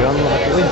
Yan mga tuwid.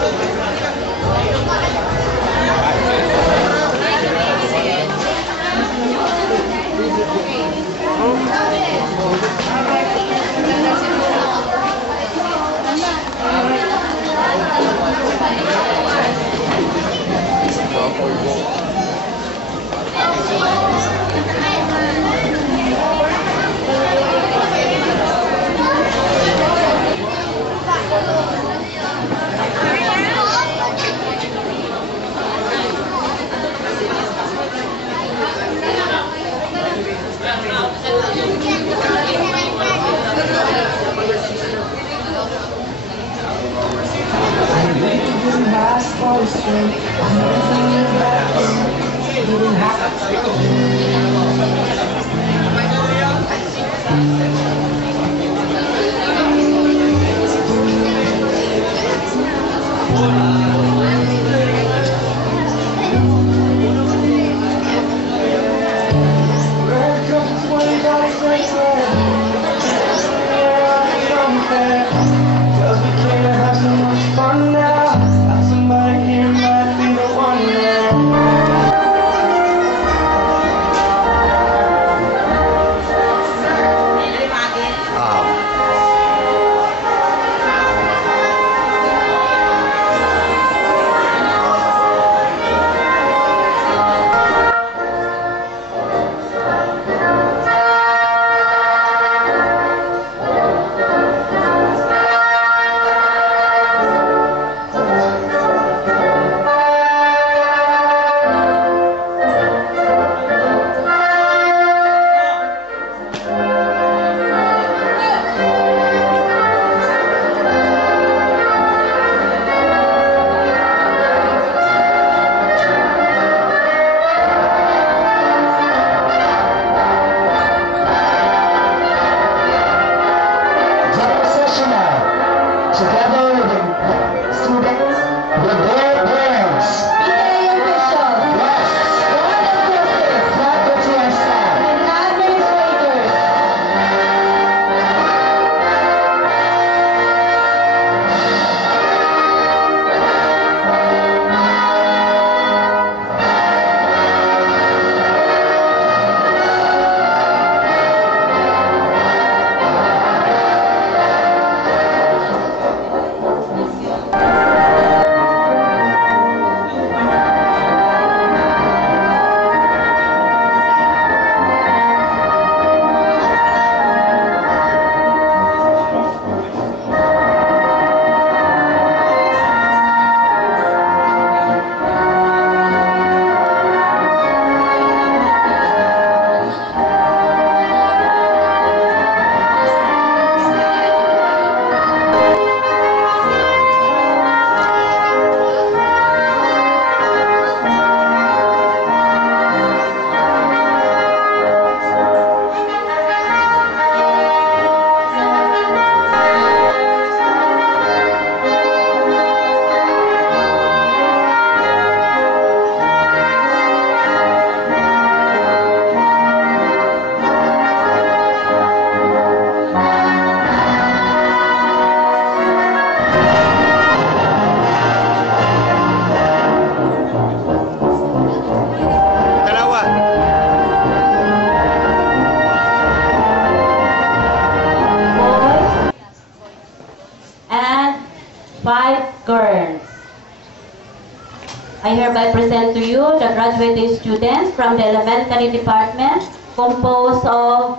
I hereby present to you the graduating students from the elementary department composed of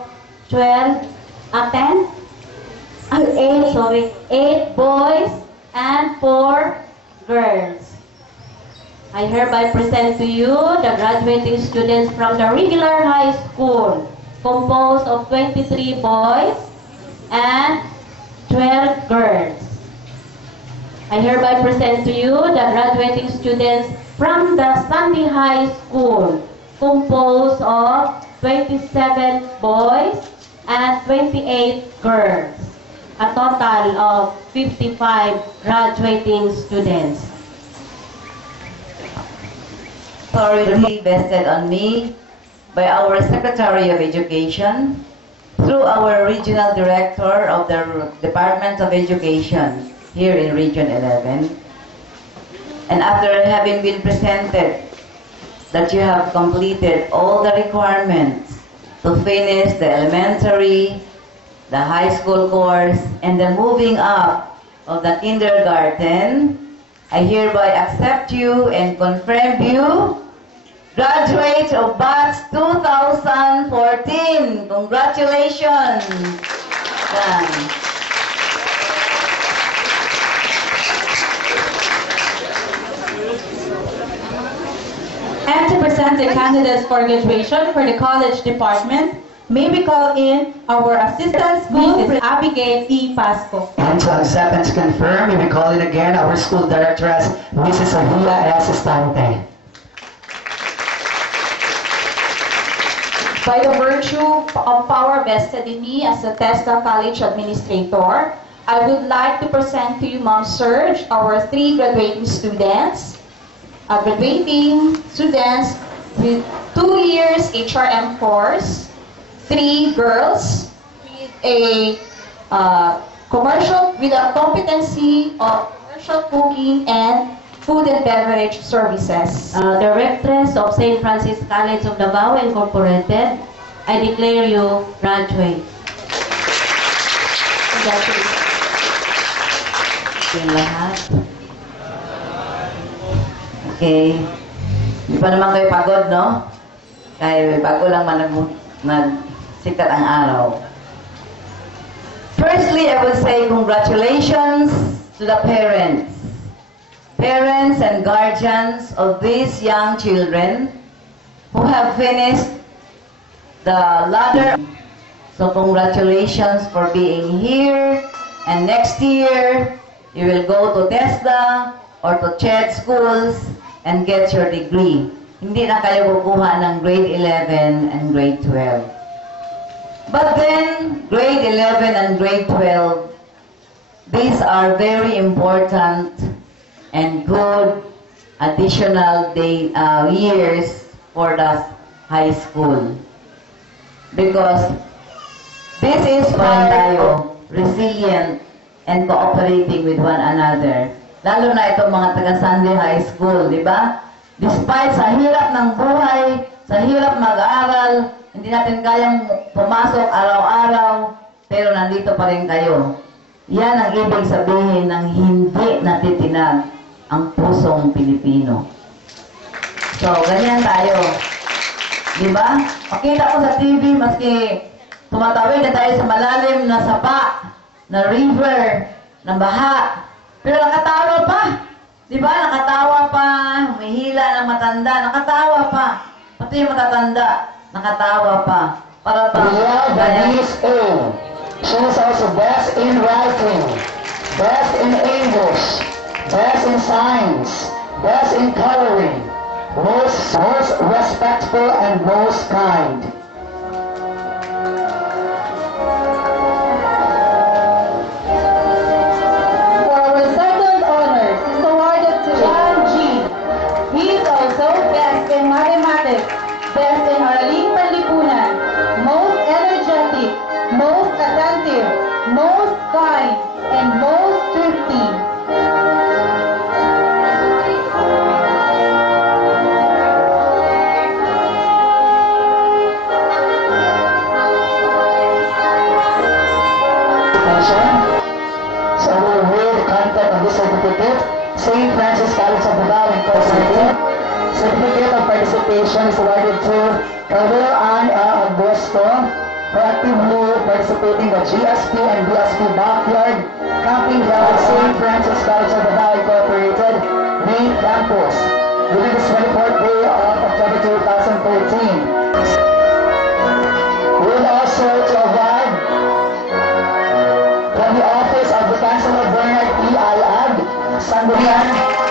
10, 8 boys and 4 girls. I hereby present to you the graduating students from the regular high school composed of 23 boys and 12 girls. I hereby present to you the graduating students from the Sunday High School, composed of 27 boys and 28 girls, a total of 55 graduating students. Authority vested on me by our Secretary of Education through our Regional Director of the Department of Education here in Region 11. And after having been presented that you have completed all the requirements to finish the elementary, the high school course, and the moving up of the kindergarten, I hereby accept you and confirm you graduates of batch 2014. Congratulations! Yan. And to present the candidates for graduation for the college department, may we call in our Assistant School Mrs. Abigail E. Pasco. And to accept and to confirm, we will call in again our school directress, Mrs. Sofia S. Estante. By the virtue of power vested in me as the TESDA College Administrator, I would like to present to you, Ma'am Serge, our 3 graduating students. With 2 years HRM course, 3 girls with a competency of commercial cooking and food and beverage services. Directress of St. Francis College of Davao Incorporated, I declare you graduate. Congratulations. Yung lahat. Okay. Hindi pa naman kayo pagod, no? Kaya bago lang nagsikat ang araw. Firstly, I would say congratulations to the parents. Parents and guardians of these young children who have finished the ladder. So congratulations for being here. And next year, you will go to TESDA or to CHED schools and get your degree. Hindi na kayo kukuha ng grade 11 and grade 12. But then, grade 11 and grade 12, these are very important and good additional years for the high school. Because this is para tayo resilient and cooperating with one another. Lalo na itong mga taga-Sunday High School, di ba? Despite sa hirap ng buhay, sa hirap mag-aaral, hindi natin kayang pumasok araw-araw, pero nandito pa rin kayo. Yan ang ibig sabihin ng hindi natitinag ang pusong Pilipino. So, ganyan tayo. Di ba? Makita ko sa TV, maski tumatawid na tayo sa malalim na sapa, na river, na baha, pero nakatawa pa. Di ba? Nakatawa pa. Humihila ng matanda. Nakatawa pa. Pati yung matatanda. Nakatawa pa. Para ba? Ria Denise A. She is also best in writing, best in English, best in science, best in coloring, most respectful and most kind. Best in Araling Panlipunan, most energetic, most attentive, most kind, and most thrifty. So we will read the content of this certificate. St. Francis College of Davao Incorporated. Certificate of participation is awarded to Carol Ann Augusto for actively participating in the GSP and BSP Backyard Camping held at St. Francis College of Davao Incorporated main campus within the 24th day of October 2013. We would also to award from the Office of the Chancellor Bernard E. Alad, sanggunian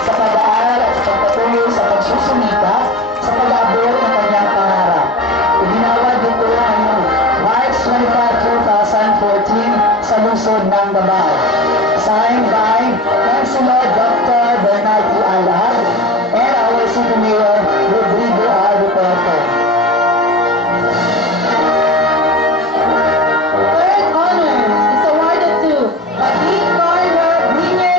sa pag-aaral at sa pagpatuloy sa pagsusumika sa pag-abot ng kanyang pangarap. Ibinawad dito ngayong March 25, 2014 sa lungsod ng Davao. Signed by Councilor Dr. Bernard E. Alad and our City Mayor Rodrigo R. Duterte. Third honor is awarded to Bading Carver Greener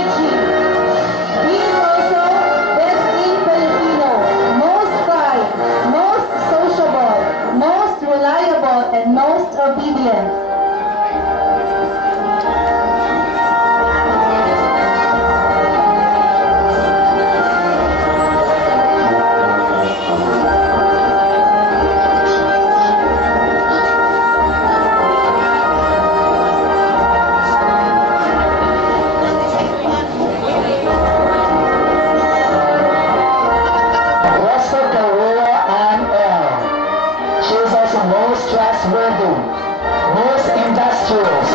Jewels.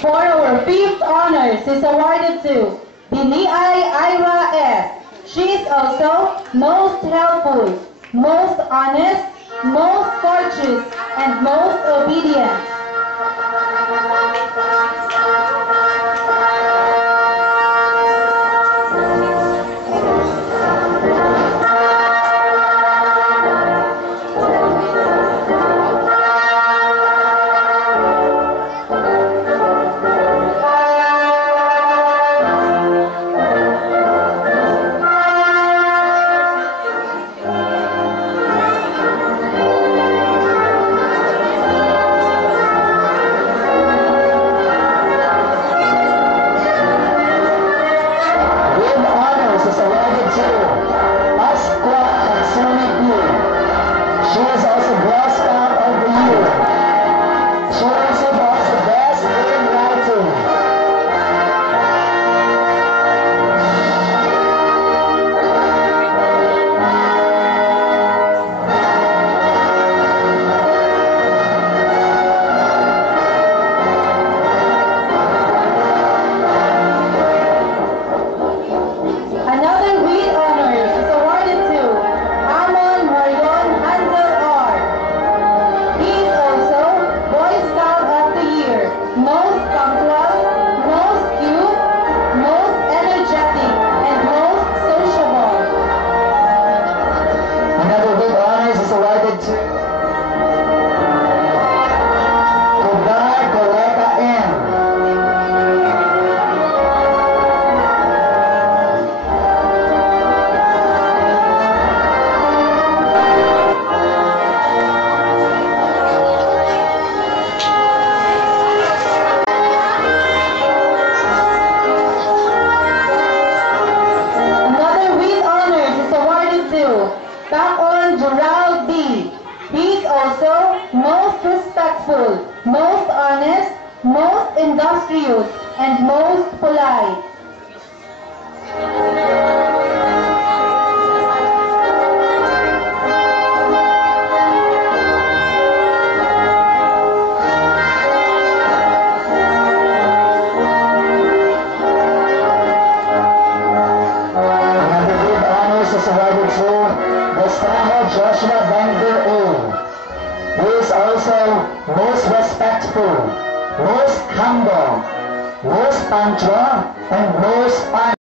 For our fifth honors is awarded to Biniay Ira S. She is also most helpful, most honest, most courteous, and most obedient. Most honest, most industrious, and most polite. Joshua Vander O. He is also most respectful, most humble, most punctual, and most honest.